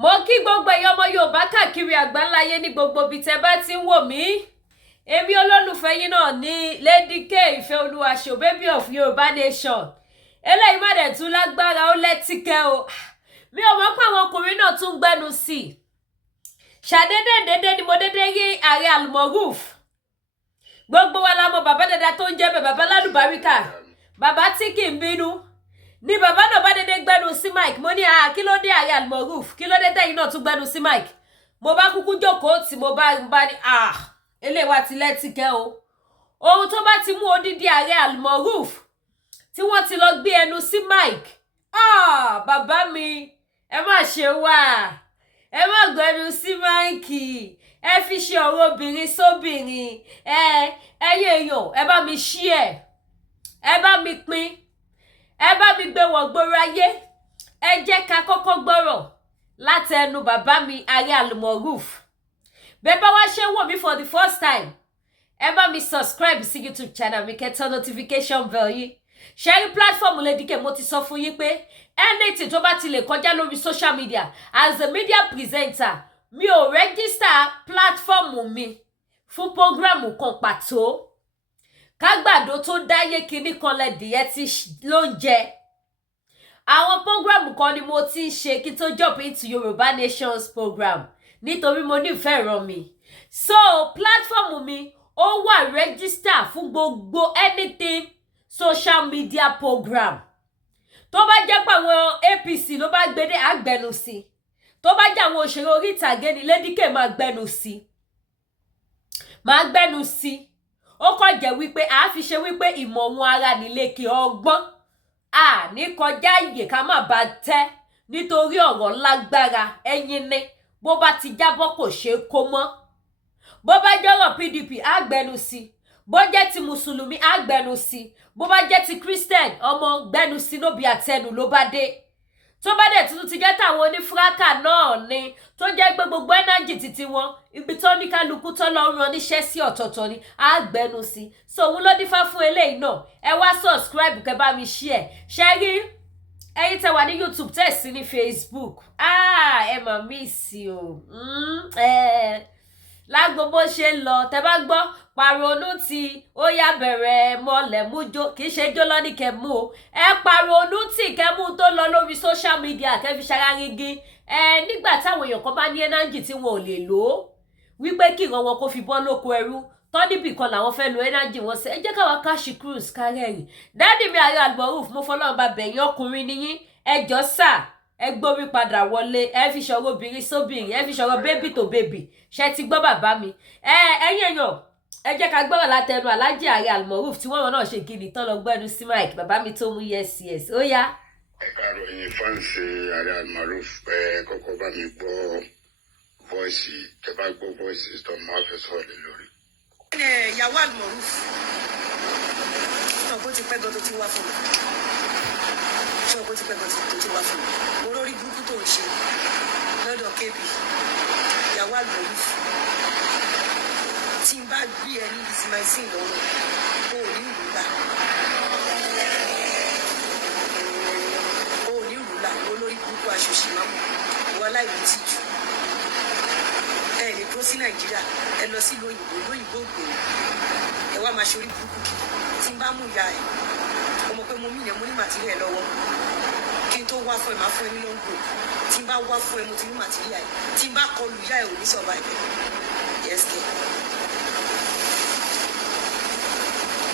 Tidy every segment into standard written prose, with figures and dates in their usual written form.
Mo kí gbogbo ẹ̀yin ọmọ Yorùbá káàkiri àgbáńláyé ní gbogbo ibi tẹ́ bá ti ń wò mí. Èmi olólùfẹ́ yín náà ní Lady K Ìfẹ́olúwaṣò baby of Yorùbá nation. Eléyìí má dẹ̀ tún lágbára ó lẹ́tíkẹ́ o. Mi ò mọ̀ pé àwọn ọkùnrin náà tún gbẹ́nu sí i. Ṣàdédé ni mo dédé rí Aare Almaroof. Gbogbo wa la mọ̀ bàbá dada tó ń jẹ́ bàbá lálùbáríkà. Bàbá tí kì í bínú. Ni bàbá náà bá dédé gbẹ́nu sí mic. Mo ní kí ló dé Aare Almaroof? Kí ló dé tẹ́yìn náà tún gbẹ́nu sí mic? Mo bá kúkú jókòó tí mo bá ní eléyìí wá ti lẹ́tíkẹ́ o. Ohun tó bá ti mú odidi Aare Almaroof tí wọ́n ti lọ gbé ẹnu sí mic. Bàbá mi ẹ má ṣe wá. Ẹ má gbẹ́nu sí mic. Ẹ fi ṣe ọ̀rọ̀ obìnrin sóbìnrin. Ẹyẹ èèyàn ẹ bá mi share. Ẹ bá mi pín. Ẹ bá mi gbé wọ̀ gbòòrò ayé. Ẹ jẹ́ ká kọ́kọ́ gbọ́rọ̀ láti ẹnu bàbá mi Aare Almaroof. Bẹ́ẹ̀ bá wá ṣe wò mí for the first time. Ẹ bá mi subscribe sí YouTube channel mi kẹ́tọ́ notification bell yìí. Sharing platform Lady K mo ti sọ fún yín pé anything tó bá ti lè kọjá lórí social media as a media presenter mi ò register platform mi fún program kan pàtó. Kágbàdo tó dáyé kinní kan lẹ́dìyẹ tí ló ń jẹ. Àwọn program kan ni mo ti ń ṣe kí tó jump into Yorùbá Nations program nítorí mo nífẹ̀ẹ́ ìran mi. So platform mi ó wà register fún gbogbo anything social media program. Tó bá jẹ́ pé àwọn APC ló bá gbé dé àgbẹ̀nu sí. Tó bá jẹ́ àwọn òṣèré orí ìtàgé ni Lady K máa gbẹ́nu sí. Máa gbẹ́nu sí. Ó kàn jẹ́ wípé a fi ṣe wípé ìmọ̀ wọn ara nílé kí ọgbọ́n. Ní kọjá ìyè ká má ba tẹ́ nítorí ọ̀rọ̀ lágbára ẹyin ni. Bó bá ti jábọ́ kò ṣe é kó mọ́. Bó bá jọ́rọ̀ PDP á gbẹ́nu sí. Bó jẹ́ ti Mùsùlùmí á gbẹ́nu sí. Bó bá jẹ́ ti Christian ọmọ gbẹ́nu sí lóbi àtẹnu ló bá dé. Tó bá dẹ̀ tuntun ti jẹ́ táwọn onífúráká náà ni tó jẹ́ pé gbogbo energy títí wọn ibi tó ní kálukú tó lọ rán níṣẹ́ sí ọ̀tọ̀ọ̀tọ̀ ni á gbẹ́nu sí. So òun ló dífá fún eléyìí náà. Ẹ wá subscribe kẹ́ bá mi share. Ṣé rí ẹ̀yin tẹ́ wà ní YouTube tẹ́ sí ní Facebook. Ẹ mà miss o. Lágbo bó ṣe ń lọ tẹ́ bá gbọ́ pàrọ̀nù tí ó yá bẹ̀rẹ̀ mọ́lẹ̀ mújó kì í ṣe jó lọ ní kẹmú o. Ẹ pàrọ̀nù tí kẹmú tó lọ lórí social media kẹ́ fi ṣararigi. Nígbà táwọn èèyàn kan bá ní energy tí wọn ò lè lò ó wípé kí ìran wọn kó fi bọ́ lóko ẹrú tọ́níbì kan làwọn fẹ́ lo energy wọn sí. Ẹ jẹ́ káwa káṣí cruise kárẹ̀rìn. Dádì mi Aare Almaroof mo fọlọ́run bá bẹ̀yìn ọkùnrin níyín. Ẹ jọ sà ẹ gbórí padà wọlé. Ẹ fi ṣọ̀rọ̀ obìnrin sóbìnrin. Ẹ fi ṣọ̀rọ̀ baby to baby. Ṣé ti gbọ́ bàbá mi? Ẹ̀yin èèyàn ẹ jẹ́ ká gbọ́rọ̀ látẹnu Alhaji Aare Almaroof tí wọ́n náà ṣe gidi tán lọ gbẹ́nu sí mic bàbá mi tó mú yes ó yá. Ẹ káàárọ̀ ẹ̀yin fáǹsì Aare Almaroof kọ́kọ́ bá mi gbọ́ voice tẹ́ bá gbọ́ voice tó máa fẹ́ sọ̀rọ̀ lé lórí. Ìyàwó Almaroof náà bó ti pẹ́ gan tó ti wá fún mi. Ṣé bó ti pẹ́ gan tó ti wá fún mi? Mo lórí burúkú tó ń ṣe lọ́dọ̀ kébì. Ìyàwó Almaroof tí n bá gbé ẹ ní ìsìnmáìsìn lọ́rùn o ò ní ìrúlà. O ò ní ìrúlà olórí burúkú aṣòṣì máa mú wọ́n láìwé tìjú. Ẹ lè dúró sí Nàìjíríà ẹ lọ sí lóyìnbó gbòòrò ẹ wá máa ṣe orí burúkú tí n bá mú ìyá ẹ ọmọ pé mo mìíràn mo ní màtírí ẹ lọ́wọ́ kí n tó wá fún ẹ máa fún ẹ ní lọ́ngbò tí n bá wá fún ẹ mo ti ní màtírí ẹ tí n bá kọlù ìyá ẹ ò ní sọ̀bà ẹ yẹ́sì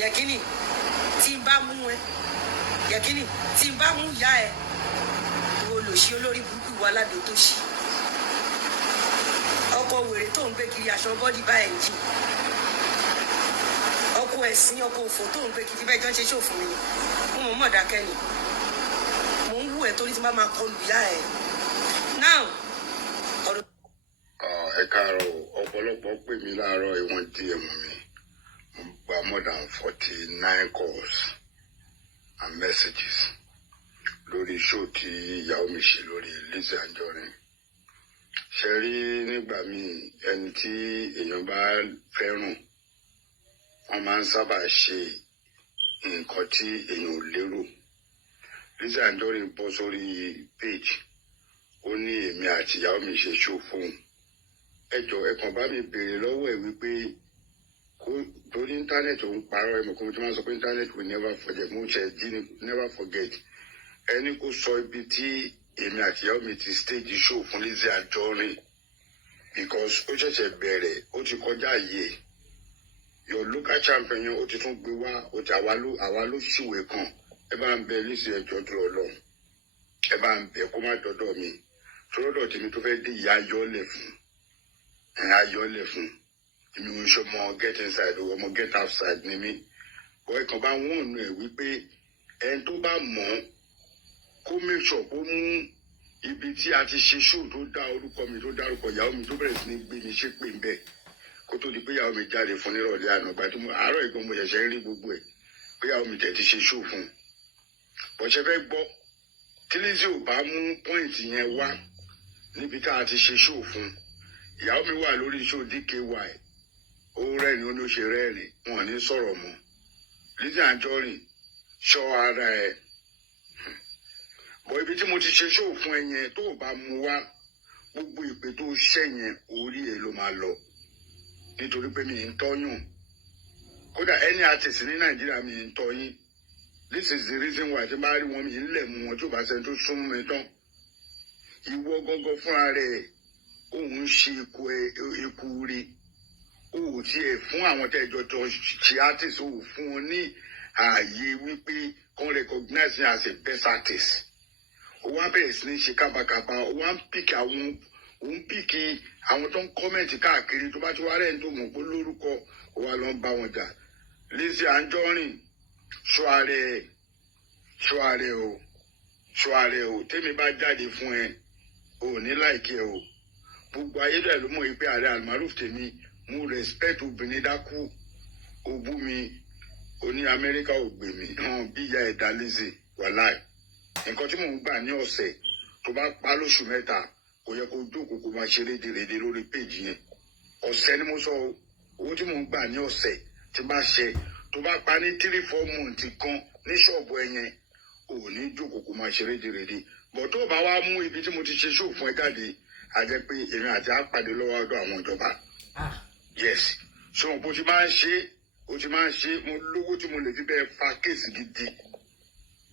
yẹ̀kínì tí n bá mú ẹ yẹ̀kínì tí n bá mú ìyá ẹ wo lò sí olórí burúkú wa aládùn tó ṣì ọkọ wèrè tó ń gbé kiri aṣọ bọ́dì báyìí jì ọkọ ẹ̀sìn ọkọ òfò tó ń gbé kiri bẹ́ẹ̀ jọ ń ṣe ṣòfò mi mo mọ̀ dákẹ́ ni mo ń wú ẹ̀ torí tí n bá máa kọlù ìyá ẹ̀ now. Ẹ káàárọ̀ ọ̀pọ̀lọpọ̀ pè mí láàárọ̀ ìwọ̀n DM mi mo gba more than 49 calls and messages lórí show tí ìyàwó mi ṣe lórí Lizzy Anjorin. Ṣé rí nígbà míì ẹni tí èèyàn bá fẹ́ràn wọ́n máa ń sábà ṣe nǹkan tí èèyàn ò lérò. Lizzy Anjorin bọ́ sórí page ó ní èmi èmi àti ìyàwó mi ṣe ṣó fún ẹ jọ̀ọ́ ẹ kàn bá mi béèrè lọ́wọ́ ẹ̀ wípé kó torí íńtánẹ́ẹ̀tì òun parọ́ ẹ̀ mọ̀ kó tí wọ́n sọ pé íńtánẹ́ẹ̀tì will never forget mo ṣe jí ni never forget ẹni kó sọ ibi tí èmi àti ìyàwó mi ti stage show fún Lizzy Anjorin because ó ṣẹ̀ṣẹ̀ bẹ̀rẹ̀ ó ti kọjá yìí your local champion yẹn ó ti tún gbé wá ó ti àwa ló ṣìwé kan ẹ bá ń bẹ Lizzy ẹjọ́ tó Ọlọ́run ẹ bá ń bẹ kó má dọ́dọ̀ mi tọ́lọ́dọ̀ tèmi tó fẹ́ dé ìyá ayọ́lẹ̀ fún ayọ́lẹ̀ fún èmi ò ń ṣe ọmọ get inside ọmọ get outside ni mí bọ́ ẹ̀kan bá wọ́n nù ẹ̀ wípé ẹni tó bá mọ̀ ọ́ kó make sure kó mú ibi tí a ti ṣe show tó dá orúkọ mi tó dárúkọ ìyàwó mi tó bẹ̀rẹ̀ sí ní gbé mi ṣépè ń bẹ̀ kó tó di pé ìyàwó mi jáde fún nírọ̀lẹ́ àná ìgbà tí àárọ̀ ìgbọ̀n mo ṣẹ̀ṣẹ̀ rí gbogbo ẹ̀ pé ìyàwó mi tẹ̀ ti ṣe show fún un bọ̀ṣẹ́ fẹ́ gbọ́ tí Lizzy ò bá mú pọ́ìntì yẹn wá níbi tá a ti ṣe show fún un ìyàwó mi wà lórí show DKY ó rẹ́rìn ó ní ó ṣe rẹ́rìn wọn ò ní sọ̀rọ̀ mọ́ Lizzy Anjorin ṣọ́ ara ẹ̀ bọ̀ ibi tí mo ti ṣe show fún ẹ yẹn tó o bá mú wá gbogbo ìpè tó ṣẹ́ yẹn orí ẹ ló máa lọ nítorí pé mi ń tọ́yún kódà ẹni artist ní Nàìjíríà mi ń tọ́yín this is the reason why tí bá rí wọn mi ń lẹ̀ mú wọn tó bá sẹ́ni tó sún mi tán ìwọ gángan fúnra rẹ̀ òun ṣe ikú rí o ò tiẹ̀ fún àwọn tẹ́jọ́ tó ṣe artist o ò fún wọn ní ààyè wípé kan recognize me as a best artist o wá bẹ̀rẹ̀ sí ní ṣe kábàkàbà o wá ń pìkì àwọn tó ń kọ́mẹ̀ntì káàkiri tó bá ti wá rẹ̀ ń tó mọ̀ pé lórúkọ o wá lọ ń bá wọn jà Lizzy Anjorin ṣọ́ ààrẹ o tèmi bá jáde fún ẹ o ò ní láìkí ẹ o gbogbo ayédè ló mọ̀ yìí pé Aare Almaroof tèmi mo respect obìnrin dákú òbú mi oní Amẹ́ríkà ò gbè mí hàn bí ìyá ẹ̀dá Lizzy wàláì nǹkan tí mò ń gbà ní ọ̀sẹ̀ tó bá pa lóṣù mẹ́ta kò yẹ kó jókòó kó máa ṣe rédèrèdè lórí péjì yẹn ọ̀sẹ̀ ni mo sọ owó tí mò ń gbà ní ọ̀sẹ̀ tí bá ṣe tó bá pa ní 3-4 months kan ní ṣọ́ọ̀bù ẹ yẹn ò ní jókòó kó máa ṣe rédèrèdè bọ̀ tó bá wá mú ibi tí mo ti ṣe ṣó fún ẹ jáde a jẹ́ pé èmi àti àpàdé lọ́wọ́ ọ̀dọ̀ àwọn ìjọba yes so bó ti máa ń ṣe mo lówó tí mo lè fi bẹ́ẹ̀ fa kéèsì gidi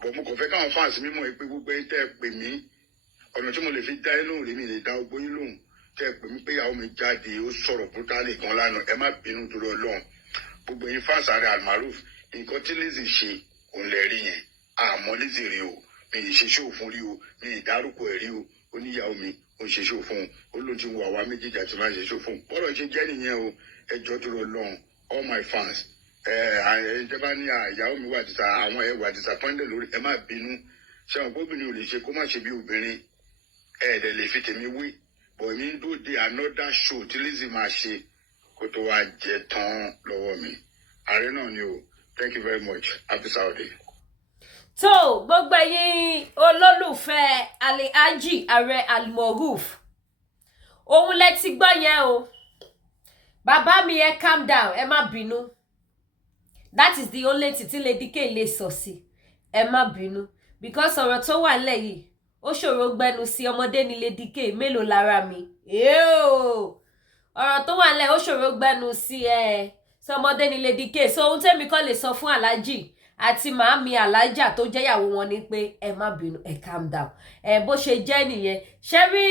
bọ̀ mo kàn fẹ́ káwọn fáǹsì mímọ̀ pé gbogbo ẹ̀yin tẹ́ ẹ pè mí ọ̀nà tí mo lè fi dá ẹ lóhùn rí mi lè dá ogbó yín lóhùn tẹ́ ẹ pè mí pé ìyàwó mi jáde ó sọ̀rọ̀ brutally kan lánàá ẹ má bínú torí Ọlọ́run gbogbo ẹ̀yin fáǹsì Aare Almaroof nǹkan tí Lizzy ṣe òun lè rí yẹn àmọ́ Lizzy rí o mi ì ṣe ṣó fún rí o mi ì dárúkọ ẹ̀ rí o ó níyàwó mi ó ṣe ṣó fún un ó ló ti wo àwa méjèèjì àti máa ṣe ṣó fún un bọ́rọ̀ ṣe jẹ́ nìyẹn o ẹjọ́ tó lọ lọ́hùn all my fans ìjọba ní ìyàwó mi wà títà àwọn ẹwà disappointed lórí ẹ má bínú ṣé àwọn gómìnà ò lè ṣe kó má ṣe bí obìnrin ẹ̀ẹ́dẹ̀ lè fi tèmi wí bọ̀ èmi ń dóde another show tí Lizzy máa ṣe kó tó wá jẹ tán lọ́wọ́ mi ààrẹ náà ni o thank you very much happy Saturday. tó gbogbo ẹ̀yin olólùfẹ́ Alhaji Aare Almaroof òun lẹ ti gbọ́ yẹn o bàbá mi ẹ calm down ẹ má bínú that is the only thing tí Lady K lè sọ sí ẹ má bínú because ọ̀rọ̀ tó wà nílẹ̀ yìí ó ṣòro gbẹnu sí ọmọdé ní Lady K mélòó lára mi ọ̀rọ̀ tó wà nílẹ̀ ó ṣòro gbẹnu sí ọmọdé ní Lady K so ohun tẹ́mi kọ́ lè sọ fún Alhaji àti màámi alájà tó jẹ́yàwó wọn ni pé ẹ má bínú ẹ calm down bó ṣe jẹ́ nìyẹn ṣé rí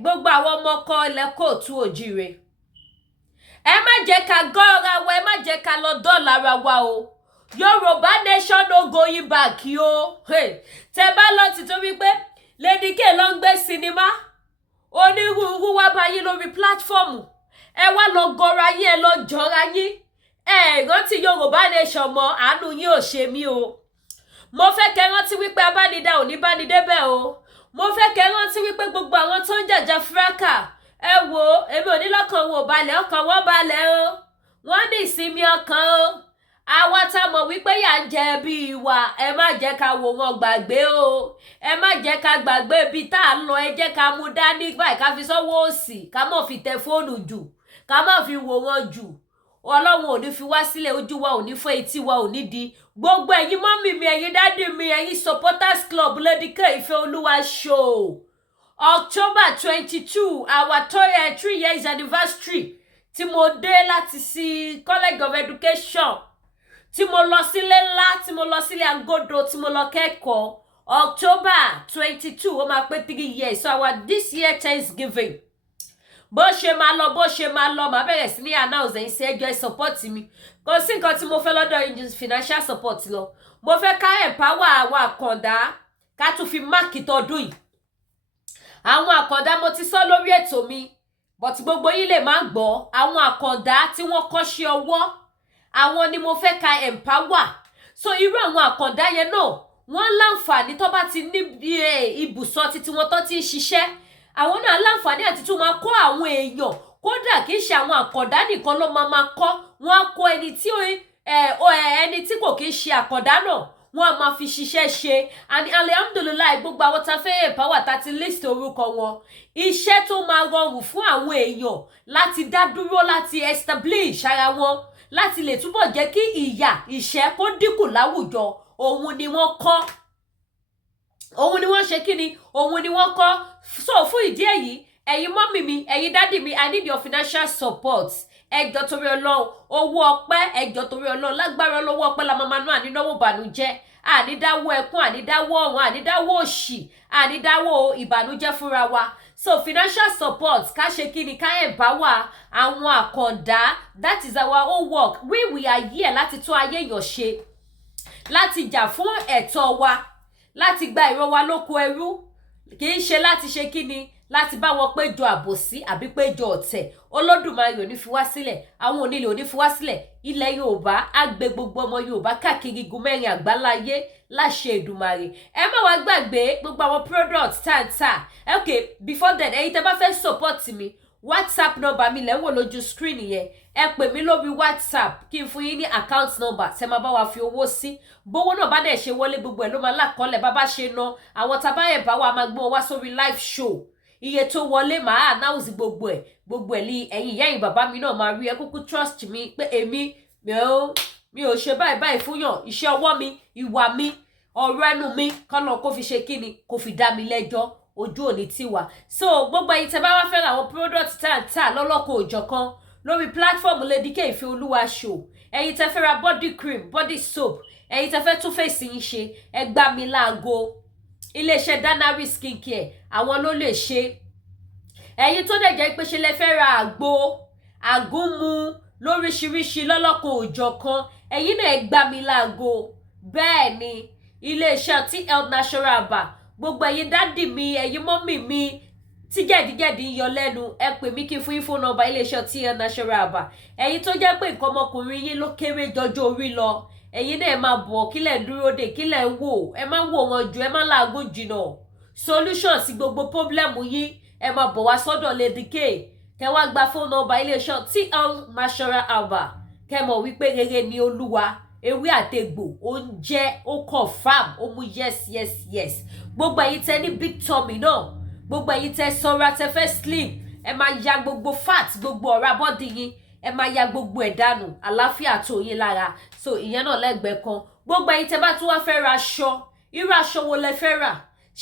gbogbo àwọn ọmọ ọkọ ilẹ̀ kóòtù òjíire ẹ má jẹ́ ká gọ́ra wa ẹ má jẹ́ ká lọ dọ́là ara wa o Yorùbá nation no going back o tẹ bá lọ ti torí pé Lady K ló ń gbé sinimá onírúurú wá báyìí lórí pílátífọ́ọ̀mù ẹ wá lọ gọra yín ẹ lọ jọra yín rántí Yorùbá nation mọ àánú yín ò ṣe mí o mo fẹ́ kẹ́ rántí wípé abánidá ò ní bánidébẹ̀ o mo fẹ́ kẹ́ rántí wípé gbogbo àwọn tó ń jàjà fúráká ẹ wo èmi ò ní lọ́kàn wọn ò balẹ̀ ọkàn wọn balẹ̀ o wọ́n ní ìsinmi ọkàn o àwa tá mọ̀ wípé yà ń jẹ bí ìwà ẹ má jẹ́ ká wò wọn gbàgbé o ẹ má jẹ́ ká gbàgbé ibi tá à ń lọ ẹ jẹ́ ká mú dání báyìí ká fi sọ́wọ́ òsì ká má fi tẹ fóònù jù ká má fi wò wọn jù Ọlọ́run ò ní fi wá sílẹ̀ ojú wa ò ní fọ́ etí wa ò ní di gbogbo ẹ̀yin mọ́mì mi ẹ̀yin dádì mi ẹ̀yin supporters club Lady K Ìfẹ́ Olúwa show October 22 our 3 years anniversary tí mo dé láti sí College of Education tí mo lọ sílé ńlá tí mo lọ sílé Agodo tí mo lọ kẹ́kọ̀ọ́ October 22 ó máa pé 3 years so our this year Thanksgiving bó ṣe máa lọ máa bẹ̀rẹ̀ sí ní announce ẹ̀yin sí ẹjọ́ support mi kò sí nǹkan tí mo fẹ́ lọ́dọ̀ yín financial support lọ mo fẹ́ ká empower àwọn àkàndá ká tún fi máàkì tọdún yìí àwọn àkàndá mo ti sọ lórí ètò mi but gbogbo yín lè má gbọ́ àwọn àkàndá tí wọ́n kọ́ṣẹ́ ọwọ́ àwọn ni mo fẹ́ ká empower so irú àwọn àkàndá yẹn náà wọ́n láǹfààní tó bá ti ní ibùsọ̀ títí wọn tó ti ń ṣiṣẹ́ àwọn náà láǹfààní àti tún máa kọ́ àwọn èèyàn kódà kì í ṣe àwọn àkàndá nìkan ló máa kọ́ wọ́n á kọ́ ẹni tí kò kì í ṣe àkàndá náà wọ́n á máa fi ṣiṣẹ́ ṣe and alhamdulillah gbogbo àwọn tá fẹ́ empower tá ti list orúkọ wọn iṣẹ́ tó máa rọrùn fún àwọn èèyàn láti dá dúró láti establish ara wọn láti lè túbọ̀ jẹ́ kí ìyà ìṣẹ́ kó dínkù láwùjọ òun ni wọ́n kọ́ òun ni wọ́n ṣe kí ni òun ni wọ́n kọ́ so fún ìdí èyí ẹ̀yin mọ́mì mi ẹ̀yin dádì mi I need your financial support ẹjọ́ torí Ọlọ́run owó ọpẹ́ ẹjọ́ torí Ọlọ́run lágbára lọ́wọ́ ọpẹ́ la máa ná ànínáwó ìbànújẹ́ ànídáwó ẹkún ànídáwó ọ̀run ànídáwó òṣì ànídáwó ìbànújẹ́ fúnra wa so financial support ká ṣe kí ni ká empower àwọn àkàndá that is our own work we are here láti tún ayé èèyàn ṣe láti jà fún ẹ̀tọ́ wa láti gba ìran wa lóko ẹrú kì í ṣe láti ṣe kí ni láti bá wọn péjọ àbòsí àbí péjọ ọ̀tẹ̀ Olódùmarè ò ní fi wá sílẹ̀ àwọn onílé ò ní fi wá sílẹ̀ ilẹ̀ Yorùbá á gbé gbogbo ọmọ Yorùbá káàkiri igun mẹ́rin àgbáláyé láṣẹ Èdùmàrè ẹ má wá gbàgbé gbogbo àwọn products tá okay before then ẹ̀yin tẹ́ bá fẹ́ support mi WhatsApp number mi lẹ́wọ̀n lójú screen yẹn ẹ pè mí lórí WhatsApp kí n fún yín ní account number tẹ́ máa bá wa fi owó sí bówó náà bá dẹ̀ ṣe wọlé gbogbo ẹ̀ ló máa lákọọ́lẹ̀ bá bá ṣe ná àwọn tá a bá yẹ̀ bá wa máa gbé wọn wá sórí live show iye tó wọlé máa announce gbogbo ẹ̀ lí ẹ̀yin ìyá yìí bàbá mi náà máa rí ẹ kúkú trust mi pé èmi mi ò ṣe báyìí fúnyàn iṣẹ́ ọwọ́ mi ìwà mi ọ̀rọ̀ ẹnu mi kọ́nà kó fi ṣe kíni kó fi dá mi lẹ́jọ́ ojú òní tiwa so gbogbo ẹ̀yin tẹ́ bá wá fẹ́ ra àwọn product tá lọ́lọ́kọ̀ òjọ̀kan lórí platform Lady K Ìfẹ́ Olúwa show ẹ̀yin tẹ́ fẹ́ ra body cream body soap ẹ̀yin tẹ́ fẹ́ tún fèsì yín ṣe ẹ gbá mi láago iléeṣẹ́ Danari skincare àwọn ló lè ṣe ẹ̀yin tó dẹ̀ jẹ́ pé ṣe lẹ fẹ́ ra àgbo àgúnmu lóríṣiríṣi lọ́lọ́kọ̀ òjọ̀kan ẹ̀yin náà ẹ gbá mi láago bẹ́ẹ̀ ni iléeṣẹ́ TL Natural Bar gbogbo ẹ̀yin dádì mi ẹ̀yin mọ́mì mi tí jẹ̀díjẹ̀dí ń yọ lẹ́nu ẹ pè mí kí n fún yín phone number iléeṣẹ́ TL Natural Bar ẹ̀yin tó jẹ́ pé nǹkan ọmọkùnrin yín ló kéré jọjọ orí lọ ẹ̀yin náà ẹ máa bọ̀ kílẹ̀ ń dúró dè kílẹ̀ ń wò ẹ má wò wọn jù ẹ má làágùn jìnnà solution sí gbogbo problem yín ẹ máa bọ̀ wá sọ́dọ̀ Lady K kẹ́ wá gba phone number iléeṣẹ́ TL Natural Bar kẹ́ mọ̀ wípé rere ni Olúwa ewé àtegbò ó ń jẹ́ ó confirm ó mú yes gbogbo ẹ̀yin tẹ́ ní big tummy náà gbogbo ẹ̀yin tẹ́ sanra tẹ́ fẹ́ slim ẹ máa ya gbogbo fat gbogbo ọ̀rá bọ́dì yín ẹ máa ya gbogbo ẹ̀ dànù àlàáfíà tó yín lára so ìyẹn náà lẹ́gbẹ̀ẹ́ kan gbogbo ẹ̀yin tẹ́ bá tún wá fẹ́ ra aṣọ irú aṣọ wo lẹ fẹ́ rà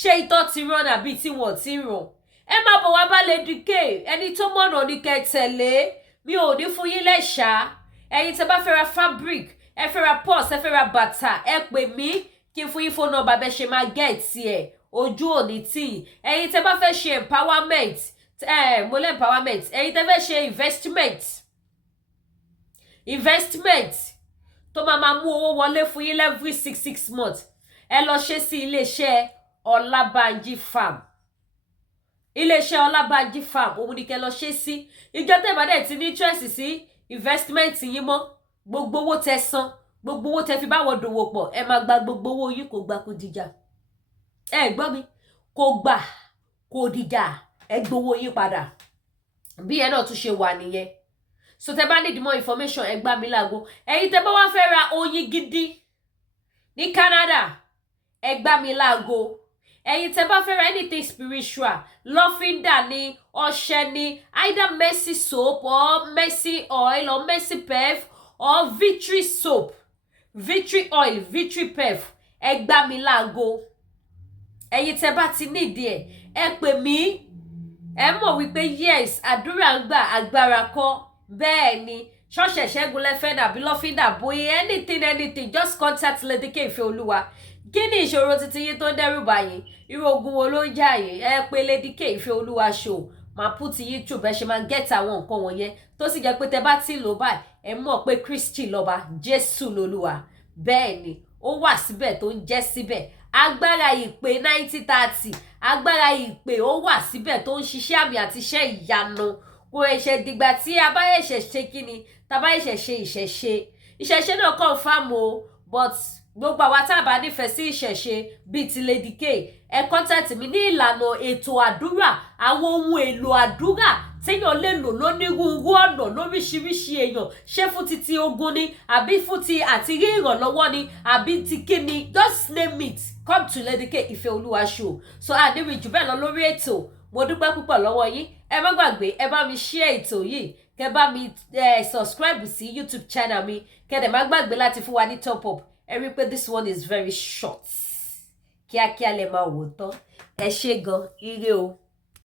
ṣé itọ́ ti rán àbí tí wọ́n ti rán ẹ máa bọ̀ wá bá Lady K ẹni tó mọ̀nà ní kẹ́ tẹ̀lé mi ò ní fún yín lẹ́ṣà ẹ̀yin tẹ́ bá fẹ́ ra fabric ẹ fẹ́ ra purse ẹ fẹ́ ra bàtà ẹ pè mí kí n fún yín phone number bẹ́ẹ̀ ṣe máa gẹ̀ẹ́tì ẹ̀ ojú òní tí ẹ̀yin tẹ́ bá fẹ́ ṣe empowerment mo lẹ́ empowerment ẹ̀yin tẹ́ fẹ́ ṣe investment tó máa mú owó wọlé fún yín every 6 months ẹ lọ ṣe sí iléeṣẹ́ Ọlábànjí farm iléeṣẹ́ Ọlábànjí farm òun ni kẹ́ lọ ṣe sí ìjọ tẹ́ bá dẹ̀ ti ní interest sí investment yín mọ́ gbogbo owó tẹ́ san gbogbo owó tẹ́ fi bá wọn dòwò pọ̀ ẹ máa gba gbogbo owó yín kò gbà kó dìjà ẹ gbọ́ mi kò gbà kò dìjà ẹ gbowó yín padà bí ẹ náà tún ṣe wà nìyẹn so tẹ́ bá need more information ẹ gbá mi láago ẹ̀yin tẹ́ bá wá fẹ́ ra oyin gidi ní Canada ẹ gbá mi láago ẹ̀yin tẹ́ bá fẹ́ ra anything spiritual lọ́fíńdà ni ọṣẹ ni either Mercy soap or Mercy oil or Mercy perf or Victory soap Victory oil Victory perf ẹ gbá mi láago ẹ̀yin tẹ́ bá ti nídìí ẹ pè mí ẹ mọ̀ wípé yes àdúrà ń gbà agbára kọ́ bẹ́ẹ̀ ni ṣọ́ọ̀ṣẹ̀ ṣẹ́gun lẹ́fẹ́ dàbí lọ́fíńdà bóyá anything just contact Lady K Ìfẹ́ Olúwa kí ni ìṣòro títí yín tó dẹ́rù báyìí irú ogun wo ló ń jà yín ẹ pé Lady K Ìfẹ́ Olúwa show máa put YouTube ẹ ṣe máa get àwọn nǹkan wọ̀nyẹn tó sì jẹ́ pé tẹ́ bá ti lò báyìí ẹ mọ̀ pé Kristi lọ́ba Jésù lolúwa bẹ́ẹ̀ ni ó wà síbẹ̀ tó ń jẹ́ síbẹ̀ agbára ìpè 90-30 agbára ìpè ó wà síbẹ̀ tó ń ṣiṣẹ́ àmì àti iṣẹ́ ìyanu kò ẹ̀ṣẹ̀ dìgbà tí a bá ẹ̀ṣẹ̀ ṣe kíni tá a bá ẹ̀ṣẹ̀ ṣe ìṣẹ̀ṣe náà confirm o but gbogbo àwa tá a bá nífẹ̀ẹ́ sí ìṣẹ̀ṣe bíi ti Lady K ẹ contact mi ní ìlànà ètò àdúrà àwọn ohun èlò àdúrà téèyàn lè lò lónírúurú ọ̀nà lóríṣiríṣi èèyàn ṣé fún ti ogun ni àbí fún ti àti rí ìrànlọ́wọ́ ni àbí ti kíni just name it come to Lady K Ìfẹ́ Olúwa show so àdéhùn jù bẹ́ẹ̀ lọ lórí ètò mo dúpẹ́ púpọ̀ lọ́wọ́ yín ẹ má gbàgbé ẹ bá mi share ètò yìí kẹ bá mi subscribe sí YouTube channel mi kẹ dẹ̀ má gbàgbé láti fún wa ní top up ẹ rí pé this one is very short kíákíá lẹ máa wò tán ẹ ṣé gan ire o.